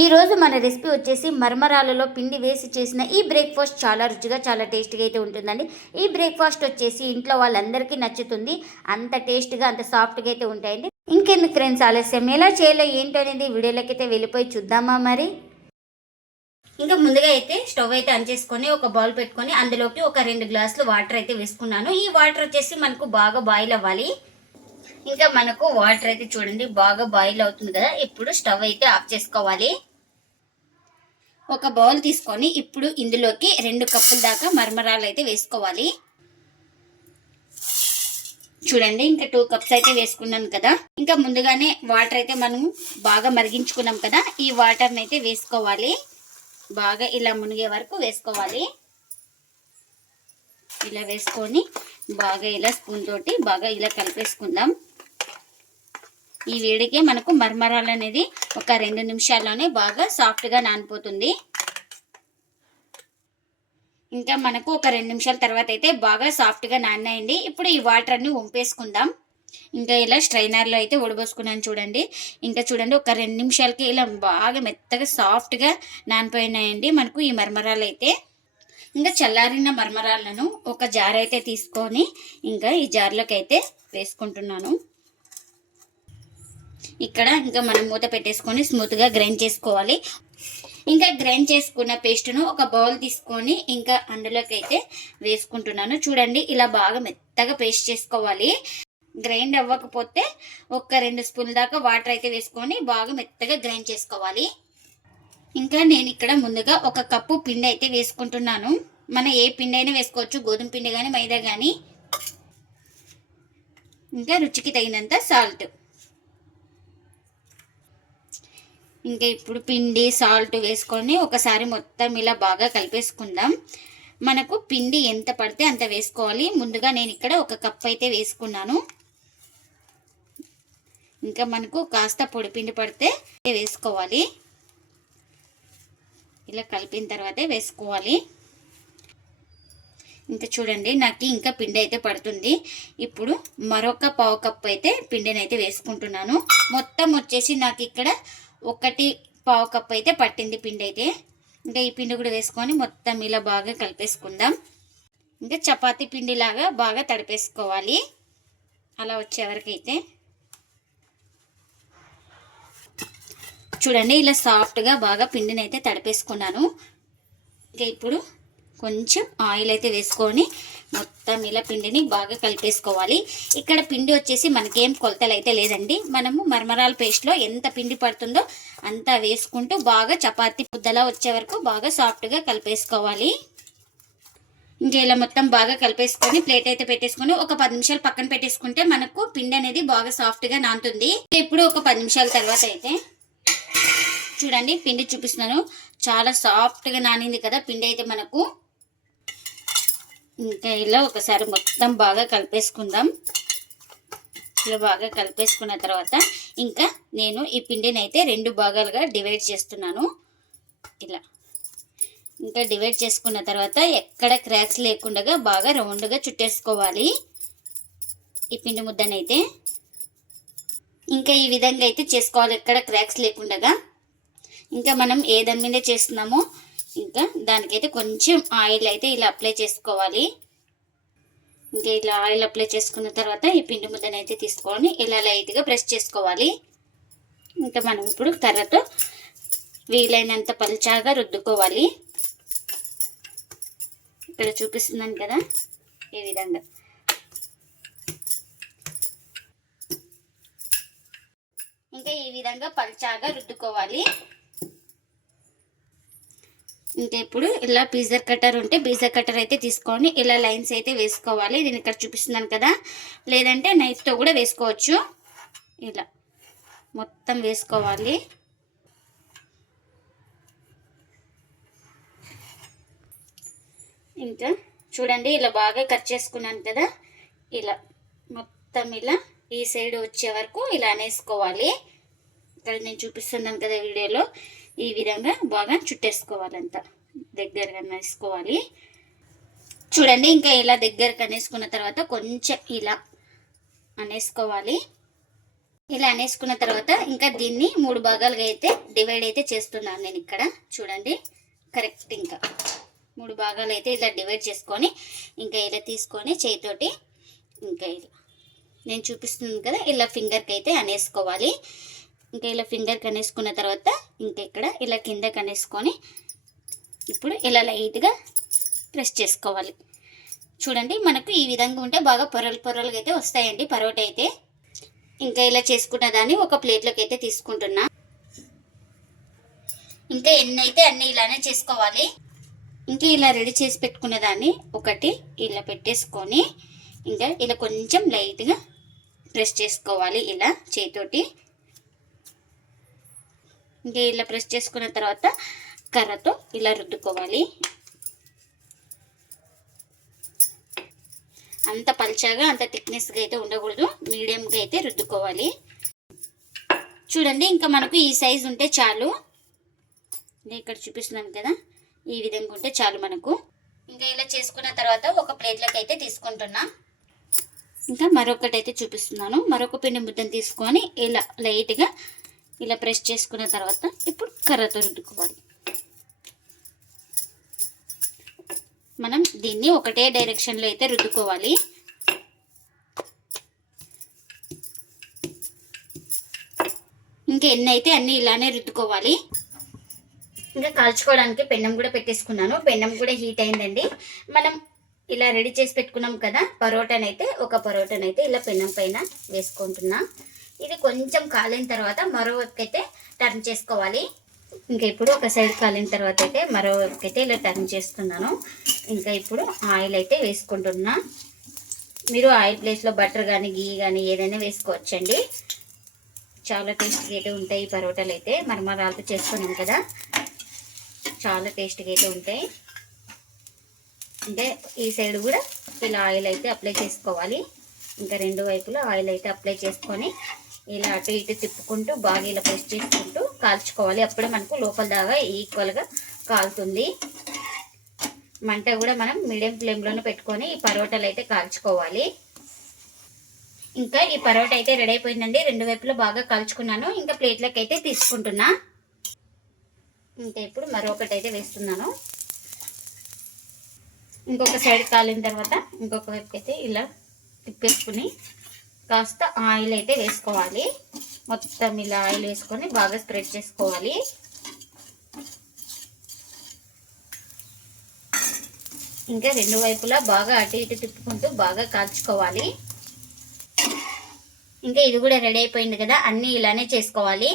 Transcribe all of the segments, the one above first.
ఈ రోజు మన రెసిపీ వచ్చేసి మరమరాలలో పిండి వేసి చేసిన ఈ బ్రేక్ఫాస్ట్ చాలా రుచిగా చాలా టేస్ట్గా అయితే ఉంటుందండి. ఈ బ్రేక్ఫాస్ట్ వచ్చేసి ఇంట్లో వాళ్ళందరికీ నచ్చుతుంది. అంత టేస్ట్గా అంత సాఫ్ట్గా అయితే ఉంటాయండి. ఇంకెందుకు ఫ్రెండ్స్ ఆలస్యం, ఎలా చేయాలో ఏంటో అనేది వీడియోలోకి అయితే వెళ్ళిపోయి చూద్దామా మరి. ఇంకా ముందుగా అయితే స్టవ్ అయితే ఆన్ చేసుకొని ఒక బౌల్ పెట్టుకొని అందులోకి ఒక 2 గ్లాసులు వాటర్ అయితే వేసుకున్నాను. ఈ వాటర్ వచ్చేసి మనకు బాగా బాయిల్ అవ్వాలి. ఇంకా మనకు వాటర్ అయితే చూడండి బాగా బాయిల్ అవుతుంది కదా. ఇప్పుడు స్టవ్ అయితే ఆఫ్ చేసుకోవాలి. ఒక బౌల్ తీసుకొని ఇప్పుడు ఇందులోకి 2 కప్పుల దాకా మరమరాలు అయితే వేసుకోవాలి. చూడండి ఇంకా 2 కప్స్ అయితే వేసుకున్నాను కదా. ఇంకా ముందుగానే వాటర్ అయితే మనం బాగా మరిగించుకున్నాం కదా. ఈ వాటర్ని అయితే వేసుకోవాలి. బాగా ఇలా మునిగే వరకు వేసుకోవాలి. ఇలా వేసుకొని బాగా ఇలా స్పూన్ తోటి బాగా ఇలా కలిపేసుకుందాం. ఈ వేడికే మనకు మరమరాలు అనేది ఒక 2 నిమిషాల్లోనే బాగా సాఫ్ట్గా నానిపోతుంది. ఇంకా మనకు ఒక 2 నిమిషాల తర్వాత అయితే బాగా సాఫ్ట్గా నానాయండి. ఇప్పుడు ఈ వాటర్ అన్ని వంపేసుకుందాం. ఇంకా ఇలా స్ట్రైనర్లో అయితే ఉడబోసుకున్నాను చూడండి. ఇంకా చూడండి ఒక 2 నిమిషాలకి ఇలా బాగా మెత్తగా సాఫ్ట్గా నానిపోయినాయండి మనకు ఈ మరమరాలు అయితే. ఇంకా చల్లారిన మరమరాలను ఒక జార్ అయితే తీసుకొని ఇంకా ఈ జార్లోకి అయితే వేసుకుంటున్నాను. ఇక్కడ ఇంకా మనం మూత పెట్టేసుకొని స్మూత్గా గ్రైండ్ చేసుకోవాలి. ఇంకా గ్రైండ్ చేసుకున్న పేస్ట్ను ఒక బౌల్ తీసుకొని ఇంకా అందులోకి అయితే వేసుకుంటున్నాను. చూడండి ఇలా బాగా మెత్తగా పేస్ట్ చేసుకోవాలి. గ్రైండ్ అవ్వకపోతే ఒక 2 స్పూన్ల దాకా వాటర్ అయితే వేసుకొని బాగా మెత్తగా గ్రైండ్ చేసుకోవాలి. ఇంకా నేను ఇక్కడ ముందుగా 1 కప్పు పిండి అయితే వేసుకుంటున్నాను. మన ఏ పిండి అయినా వేసుకోవచ్చు, గోధుమ పిండి కానీ మైదా కానీ. ఇంకా రుచికి తగినంత సాల్ట్. ఇంకా ఇప్పుడు పిండి సాల్ట్ వేసుకొని ఒకసారి మొత్తం ఇలా బాగా కలిపేసుకుందాం. మనకు పిండి ఎంత పడితే అంత వేసుకోవాలి. ముందుగా నేను ఇక్కడ 1 కప్ అయితే వేసుకున్నాను. ఇంకా మనకు కాస్త పొడి పిండి పడితే వేసుకోవాలి. ఇలా కలిపిన తర్వాతే వేసుకోవాలి. ఇంకా చూడండి నాకు ఇంకా పిండి అయితే పడుతుంది. ఇప్పుడు మరొక 1/2 కప్ అయితే పిండిని అయితే వేసుకుంటున్నాను. మొత్తం వచ్చేసి నాకు ఇక్కడ 1/4 కప్ అయితే పట్టింది పిండి అయితే. ఇంకా ఈ పిండి కూడా వేసుకొని మొత్తం ఇలా బాగా కలిపేసుకుందాం. ఇంకా చపాతీ పిండిలాగా బాగా తడిపేసుకోవాలి. అలా వచ్చేవరకైతే చూడండి ఇలా సాఫ్ట్గా బాగా పిండిని అయితే తడిపేసుకున్నాను. ఇంకా ఇప్పుడు కొంచెం ఆయిల్ అయితే వేసుకొని మొత్తం ఇలా పిండిని బాగా కలిపేసుకోవాలి. ఇక్కడ పిండి వచ్చేసి మనకేం కొలతలు అయితే లేదండి. మనము మరమరాల పేస్ట్లో ఎంత పిండి పడుతుందో అంత వేసుకుంటూ బాగా చపాతీ ముద్దలా వచ్చే వరకు బాగా సాఫ్ట్గా కలిపేసుకోవాలి. ఇంకా ఇలా మొత్తం బాగా కలిపేసుకొని ప్లేట్ అయితే పెట్టేసుకొని ఒక 10 నిమిషాలు పక్కన పెట్టేసుకుంటే మనకు పిండి అనేది బాగా సాఫ్ట్గా నానుతుంది. ఇప్పుడు ఒక 10 నిమిషాల తర్వాత అయితే చూడండి పిండి చూపిస్తున్నాను. చాలా సాఫ్ట్గా నానింది కదా పిండి అయితే మనకు. ఇంకా ఇలా ఒకసారి మొత్తం బాగా కలిపేసుకుందాం. ఇలా బాగా కలిపేసుకున్న తర్వాత ఇంకా నేను ఈ పిండిని అయితే 2 భాగాలుగా డివైడ్ చేస్తున్నాను. ఇలా ఇంకా డివైడ్ చేసుకున్న తర్వాత ఎక్కడ క్రాక్స్ లేకుండా బాగా రౌండ్గా చుట్టేసుకోవాలి ఈ పిండి ముద్దనైతే. ఇంకా ఈ విధంగా అయితే చేసుకోవాలి ఎక్కడ క్రాక్స్ లేకుండా. ఇంకా మనం ఏ దాని మీద చేస్తున్నామో ఇంకా దానికైతే కొంచెం ఆయిల్ అయితే ఇలా అప్లై చేసుకోవాలి. ఇంకా ఇలా ఆయిల్ అప్లై చేసుకున్న తర్వాత ఈ పిండి ముద్దను అయితే తీసుకొని ఇలా లైట్గా ప్రెస్ చేసుకోవాలి. ఇంకా మనం ఇప్పుడు కర్రతో వీలైనంత పలుచాగా రుద్దుకోవాలి. ఇక్కడ చూపిస్తున్నాను కదా ఈ విధంగా. ఇంకా ఈ విధంగా పలుచాగా రుద్దుకోవాలి. ఇంకా ఇప్పుడు ఇలా పిజ్జా కట్టర్ ఉంటే పిజ్జా కట్టర్ అయితే తీసుకొని ఇలా లైన్స్ అయితే వేసుకోవాలి. నేను ఇక్కడ చూపిస్తున్నాను కదా, లేదంటే నైఫ్తో కూడా వేసుకోవచ్చు. ఇలా మొత్తం వేసుకోవాలి. ఇంకా చూడండి ఇలా బాగా కట్ చేసుకున్నాను కదా. ఇలా మొత్తం ఇలా ఈ సైడ్ వచ్చే వరకు ఇలా అనేసుకోవాలి. ఇక్కడ నేను చూపిస్తున్నాను కదా వీడియోలో ఈ విధంగా బాగా చుట్టేసుకోవాలంతా దగ్గరగా అనేసుకోవాలి. చూడండి ఇంకా ఇలా దగ్గరకు అనేసుకున్న తర్వాత కొంచెం ఇలా అనేసుకోవాలి. ఇలా అనేసుకున్న తర్వాత ఇంకా దీన్ని 3 భాగాలుగా అయితే డివైడ్ అయితే చేస్తున్నాను నేను ఇక్కడ. చూడండి కరెక్ట్. ఇంకా 3 భాగాలు అయితే ఇలా డివైడ్ చేసుకొని ఇంకా ఇలా తీసుకొని చేయితోటి ఇంకా ఇలా నేను చూపిస్తున్నాను కదా ఇలా ఫింగర్కి అయితే అనేసుకోవాలి. ఇంకా ఇలా ఫింగర్కి అనేసుకున్న తర్వాత ఇంకా ఇక్కడ ఇలా కిందకి అనేసుకొని ఇప్పుడు ఇలా లైట్గా ప్రెస్ చేసుకోవాలి. చూడండి మనకు ఈ విధంగా ఉంటే బాగా పొరలుగా అయితే వస్తాయండి పరోటా అయితే. ఇంకా ఇలా చేసుకున్న దాన్ని ఒక ప్లేట్లోకి అయితే తీసుకుంటున్నా. ఇంకా ఎన్ని అయితే అన్ని ఇలానే చేసుకోవాలి. ఇంకా ఇలా రెడీ చేసి పెట్టుకున్న దాన్ని ఒకటి ఇలా పెట్టేసుకొని ఇంకా ఇలా కొంచెం లైట్గా ప్రెస్ చేసుకోవాలి ఇలా చేతితోటి. ఇంకా ఇలా ప్రెస్ చేసుకున్న తర్వాత కర్రతో ఇలా రుద్దుకోవాలి. అంత పల్చగా అంత థిక్నెస్గా అయితే ఉండకూడదు, మీడియంగా అయితే రుద్దుకోవాలి. చూడండి ఇంకా మనకు ఈ సైజు ఉంటే చాలు. నేను ఇక్కడ చూపిస్తున్నాను కదా ఈ విధంగా ఉంటే చాలు మనకు. ఇంకా ఇలా చేసుకున్న తర్వాత ఒక ప్లేట్లోకి అయితే తీసుకుంటున్నా. ఇంకా మరొకటి అయితే చూపిస్తున్నాను. మరొక పిండి ముద్దను తీసుకొని ఇలా లైట్గా ఇలా ప్రెస్ చేసుకున్న తర్వాత ఇప్పుడు కర్రతో రుద్దుకోవాలి. మనం దీన్ని ఒకటే డైరెక్షన్లో అయితే రుద్దుకోవాలి. ఇంకా ఎన్ని అయితే అన్ని ఇలానే రుద్దుకోవాలి. ఇంకా కాల్చుకోవడానికి పెన్నం కూడా పెట్టేసుకున్నాను. పెన్నం కూడా హీట్ అయిందండి. మనం ఇలా రెడీ చేసి పెట్టుకున్నాం కదా పరోటానైతే ఒక పరోటానైతే ఇలా పెన్నం పైన వేసుకుంటున్నా. ఇది కొంచెం కాలిన తర్వాత మరో వైపుకి అయితే టర్న్ చేసుకోవాలి. ఇంకా ఇప్పుడు ఒక సైడ్ కాలిన తర్వాత అయితే మరో వైపుకి అయితే ఇలా టర్న్ చేస్తున్నాను. ఇంకా ఇప్పుడు ఆయిల్ అయితే వేసుకుంటున్నా. మీరు ఆయిల్ ప్లేస్లో బటర్ కానీ గీ కానీ ఏదైనా వేసుకోవచ్చండి. చాలా టేస్ట్గా అయితే ఉంటాయి ఈ పరోటాలు అయితే. మరమరాలతో చేసుకున్నాం కదా చాలా టేస్ట్గా అయితే ఉంటాయి. అంటే ఈ సైడ్ కూడా ఇలా ఆయిల్ అయితే అప్లై చేసుకోవాలి. ఇంకా రెండు వైపులా ఆయిల్ అయితే అప్లై చేసుకొని ఇలా అటు ఇటు తిప్పుకుంటూ బాగా ఇలా ప్రెస్ చేసుకుంటూ కాల్చుకోవాలి. అప్పుడే మనకు లోపల దాకా ఈక్వల్గా కాలుతుంది. మంట కూడా మనం మీడియం ఫ్లేమ్లోనే పెట్టుకొని ఈ పరోటాలు అయితే కాల్చుకోవాలి. ఇంకా ఈ పరోటా అయితే రెడీ అయిపోయిందండి. రెండు వైపులా బాగా కాల్చుకున్నాను. ఇంకా ప్లేట్లోకి అయితే తీసుకుంటున్నా. ఇంకా ఇప్పుడు మరొకటి అయితే వేస్తున్నాను. ఇంకొక సైడ్ కాలిన తర్వాత ఇంకొక వైపు అయితే ఇలా తిప్పేసుకుని కాస్త ఆయిల్ అయితే వేసుకోవాలి. మొత్తం ఇలా ఆయిల్ వేసుకొని బాగా స్ప్రెడ్ చేసుకోవాలి. ఇంకా రెండు వైపులా బాగా అటు ఇటు తిప్పుకుంటూ బాగా కాల్చుకోవాలి. ఇంకా ఇది కూడా రెడీ అయిపోయింది కదా, అన్నీ ఇలానే చేసుకోవాలి.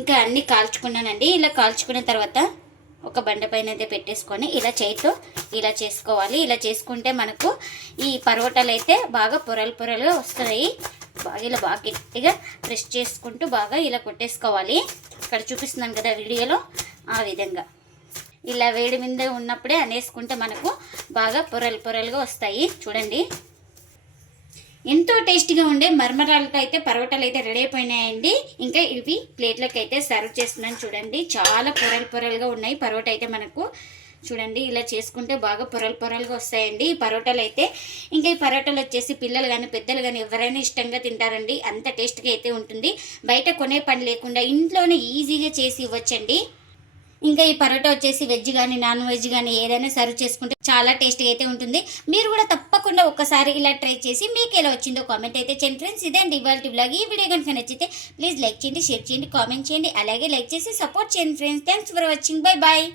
ఇంకా అన్నీ కాల్చుకున్నానండి. ఇలా కాల్చుకున్న తర్వాత ఒక బండ పైన అయితే పెట్టేసుకొని ఇలా చేతితో ఇలా చేసుకోవాలి. ఇలా చేసుకుంటే మనకు ఈ పరోటాలు అయితే బాగా పొరలుగా వస్తాయి. బాగా ఇలా బాగా గట్టిగా ప్రెస్ చేసుకుంటూ బాగా ఇలా కొట్టేసుకోవాలి. ఇక్కడ చూపిస్తున్నాను కదా వీడియోలో ఆ విధంగా ఇలా వేడి మీద ఉన్నప్పుడే అనేసుకుంటే మనకు బాగా పొరలుగా వస్తాయి. చూడండి ఎంతో టేస్టీగా ఉండే మరమరాలతో అయితే పరోటాలు అయితే రెడీ అయిపోయినాయండి. ఇంకా ఇవి ప్లేట్లోకి అయితే సర్వ్ చేస్తున్నాను. చూడండి చాలా పొరలుగా ఉన్నాయి పరోటా అయితే మనకు. చూడండి ఇలా చేసుకుంటే బాగా పొరలుగా వస్తాయండి ఈ పరోటాలు అయితే. ఇంకా ఈ పరోటాలు వచ్చేసి పిల్లలు కానీ పెద్దలు కానీ ఎవరైనా ఇష్టంగా తింటారండి. అంత టేస్ట్గా అయితే ఉంటుంది. బయట కొనే పని లేకుండా ఇంట్లోనే ఈజీగా చేసి ఇవ్వచ్చండి. ఇంకా ఈ పరోటా వచ్చేసి వెజ్ కానీ నాన్ వెజ్ కానీ ఏదైనా సర్వ్ చేసుకుంటే చాలా టేస్టీగా అయితే ఉంటుంది. మీరు కూడా తప్పకుండా ఒక్కసారి ఇలా ట్రై చేసి మీకు ఎలా వచ్చిందో కామెంట్ అయితే చేయండి ఫ్రెండ్స్. ఇదండి ఇవాల్టి వ్లాగ్. ఈ వీడియో కనుక నచ్చితే ప్లీజ్ లైక్ చేయండి, షేర్ చేయండి, కామెంట్ చేయండి. అలాగే లైక్ చేసి సపోర్ట్ చేయండి friends. Thanks for watching. Bye bye.